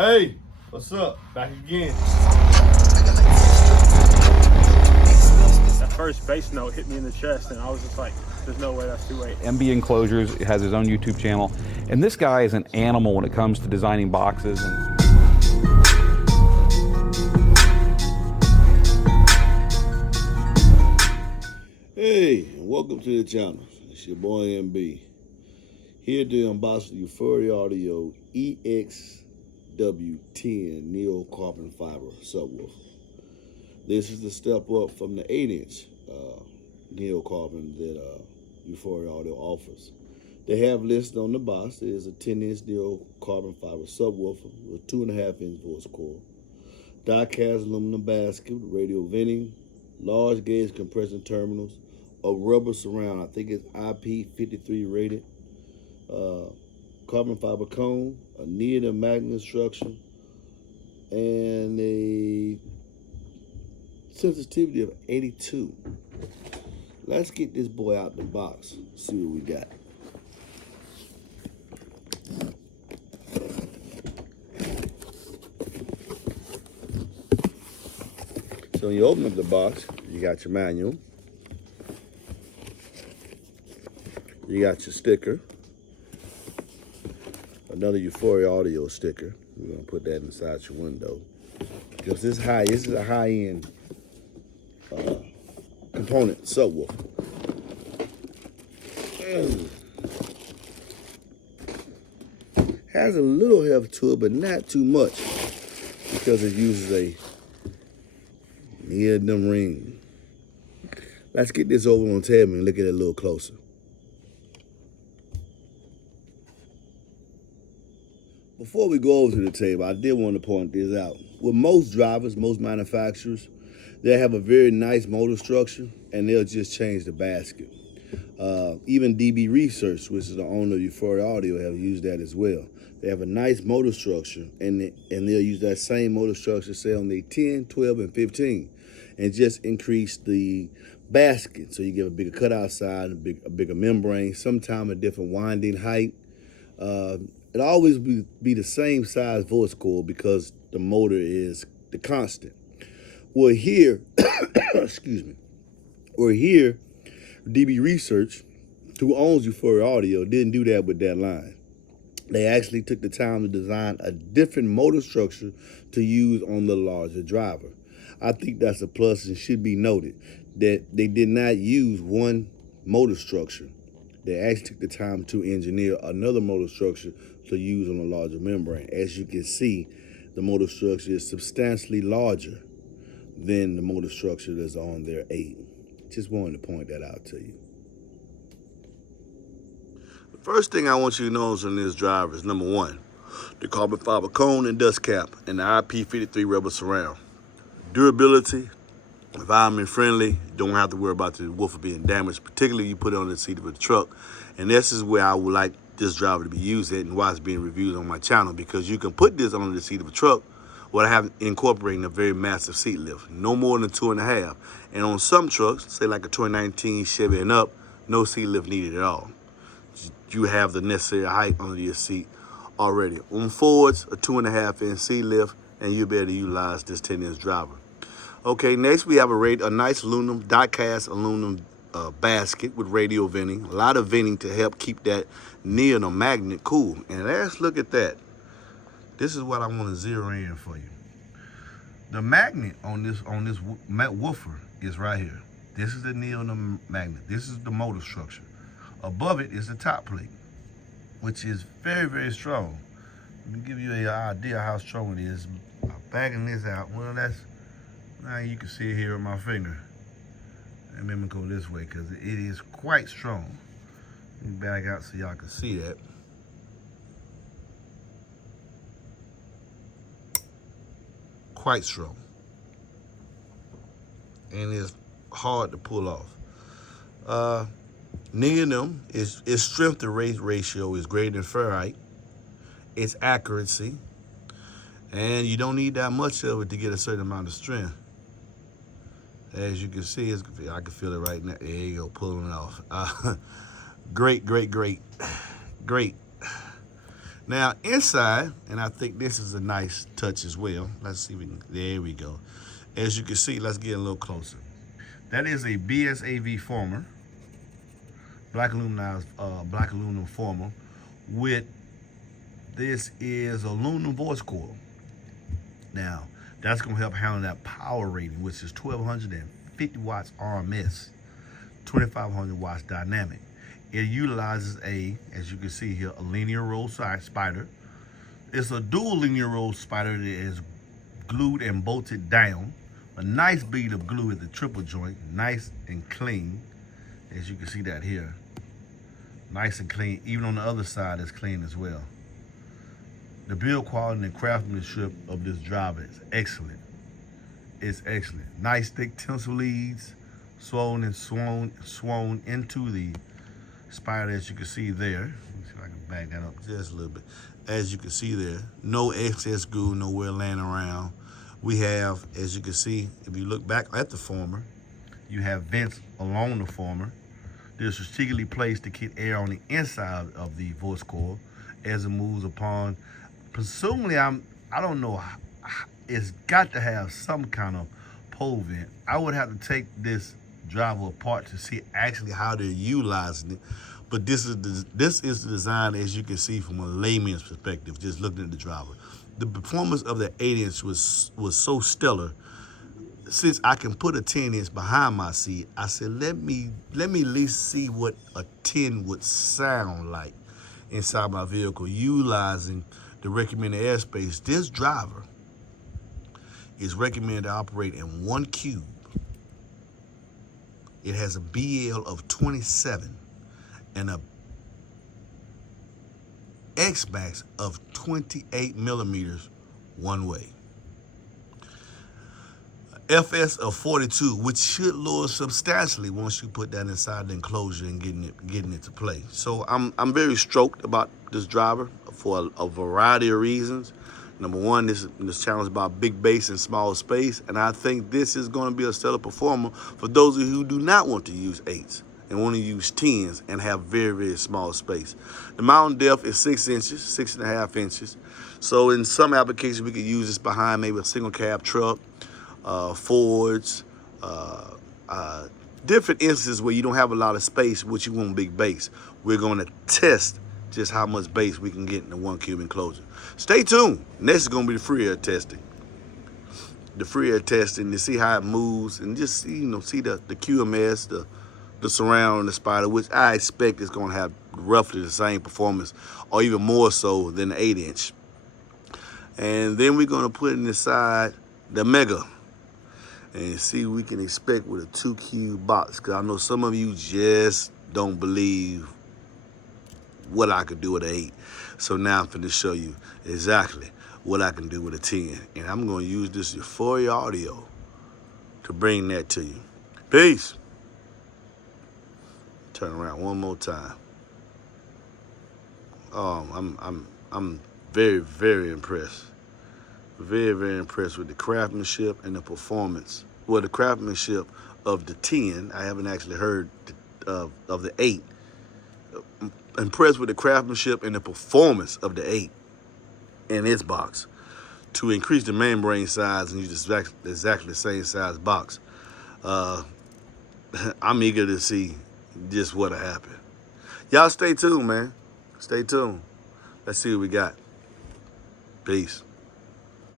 Hey, what's up? Back again. That first bass note hit me in the chest, and I was just like, there's no way that's 2/8. MB Enclosures has his own YouTube channel, and this guy is an animal when it comes to designing boxes. Hey, and welcome to the channel. It's your boy MB. Here to unbox the Euphoria Audio EWX10 Neo Carbon Fiber subwoofer. This is the step up from the 8-inch Neo Carbon that Euphoria Audio offers. They have listed on the box. It is a 10-inch Neo Carbon Fiber subwoofer with 2.5-inch voice coil, die-cast aluminum basket with radio venting, large gauge compression terminals, a rubber surround, I think it's IP53 rated, carbon fiber cone, a needle magnet structure, and a sensitivity of 82. Let's get this boy out the box, see what we got. So when you open up the box, you got your manual, you got your sticker, another Euphoria Audio sticker. We're gonna put that inside your window because this is a high-end component subwoofer. Has a little heft to it, but not too much because it uses a neodymium ring. Let's get this over on the table and look at it a little closer. Before we go over to the table, I did want to point this out. With most drivers, most manufacturers, they have a very nice motor structure and they'll just change the basket. Even DB Research, which is the owner of Euphoria Audio, have used that as well. They have a nice motor structure and they'll use that same motor structure, say on the 10, 12, and 15, and just increase the basket. So you get a bigger cutout side, a bigger membrane, sometimes a different winding height. It always be the same size voice coil because the motor is the constant. Well, here, excuse me, or here, DB Research, who owns Euphoria Audio, didn't do that with that line. They actually took the time to design a different motor structure to use on the larger driver. I think that's a plus and should be noted that they did not use one motor structure. They actually took the time to engineer another motor structure to use on a larger membrane. As you can see, the motor structure is substantially larger than the motor structure that's on their 8. Just wanted to point that out to you. The first thing I want you to notice on this driver is number 1, the carbon fiber cone and dust cap and the IP53 rubber surround. Durability, environment friendly, don't have to worry about the woofer being damaged, particularly you put it on the seat of a truck. And this is where I would like this driver to be used at and why it's being reviewed on my channel, because you can put this on the seat of a truck without having incorporating a very massive seat lift, no more than 2.5. And on some trucks, say like a 2019 Chevy and up, no seat lift needed at all. You have the necessary height under your seat already. On Fords, a 2.5-inch seat lift, and you'll be able to utilize this 10-inch driver. Okay, next we have a nice aluminum, die-cast aluminum basket with radio venting. A lot of venting to help keep that neodymium magnet cool. And let's look at that. This is what I want to zero in for you. The magnet on this woofer is right here. This is the neodymium magnet. This is the motor structure. Above it is the top plate, which is very, very strong. Let me give you an idea how strong it is. I'm bagging this out. Well, now you can see it here on my finger. Let me go this way because it is quite strong. Let me bag out so y'all can see that. Quite strong. And it's hard to pull off. Neodymium, its strength to weight ratio is greater than ferrite. Its accuracy, and you don't need that much of it to get a certain amount of strength. As you can see, I can feel it right now. There you go, pulling it off. Great. Now inside, and I think this is a nice touch as well. Let's see if we can, there we go. As you can see, let's get a little closer. That is a BSAV former, black aluminum former with, this is aluminum voice coil. Now, that's gonna help handle that power rating, which is 1250 watts RMS, 2500 watts dynamic. It utilizes as you can see here, a linear roll spider. It's a dual linear roll spider that is glued and bolted down. A nice bead of glue at the triple joint, nice and clean. As you can see that here, nice and clean. Even on the other side, it's clean as well. The build quality and craftsmanship of this driver is excellent. It's excellent. Nice thick tinsel leads, swollen into the spider, as you can see there. Let me see if I can back that up just a little bit. As you can see there, no excess glue nowhere laying around. We have, as you can see, if you look back at the former, you have vents along the former. They're strategically placed to keep air on the inside of the voice coil as it moves upon. Presumably, I don't know, it's got to have some kind of pole vent. I would have to take this driver apart to see actually how they're utilizing it. But this is the design, as you can see from a layman's perspective, just looking at the driver. The performance of the 8-inch was so stellar. Since I can put a 10-inch behind my seat, I said, let me at least see what a 10 would sound like inside my vehicle, utilizing the recommended airspace. This driver is recommended to operate in 1 cube. It has a BL of 27 and a X-Max of 28 millimeters one way. FS of 42, which should lower substantially once you put that inside the enclosure and getting it to play. So I'm very stoked about this driver for a variety of reasons. Number one, this challenge about big bass and small space, and I think this is going to be a stellar performer for those of you who do not want to use 8s and want to use 10s and have very, very small space. The mounting depth is 6 inches, 6.5 inches. So in some applications, we could use this behind maybe a single cab truck, Fords, different instances where you don't have a lot of space, but you want big bass. We're going to test just how much bass we can get in the 1 cube enclosure. Stay tuned. Next is going to be the free air testing. The free air testing to see how it moves and just see, see the QMS, the surround and the spider, which I expect is going to have roughly the same performance or even more so than the 8-inch. And then we're going to put it inside the Mega and see what we can expect with a 2 cube box, because I know some of you just don't believe what I could do with an 8. So now I'm going to show you exactly what I can do with a 10. And I'm going to use this Euphoria audio to bring that to you. Peace. Turn around one more time. Oh, I'm very, very impressed. Very, very impressed with the craftsmanship and the performance. Well, the craftsmanship of the 10. I haven't actually heard of the 8. Impressed with the craftsmanship and the performance of the 8 in its box. To increase the membrane size and use exactly the same size box, I'm eager to see just what'll happen. Y'all stay tuned, man. Stay tuned. Let's see what we got. Peace.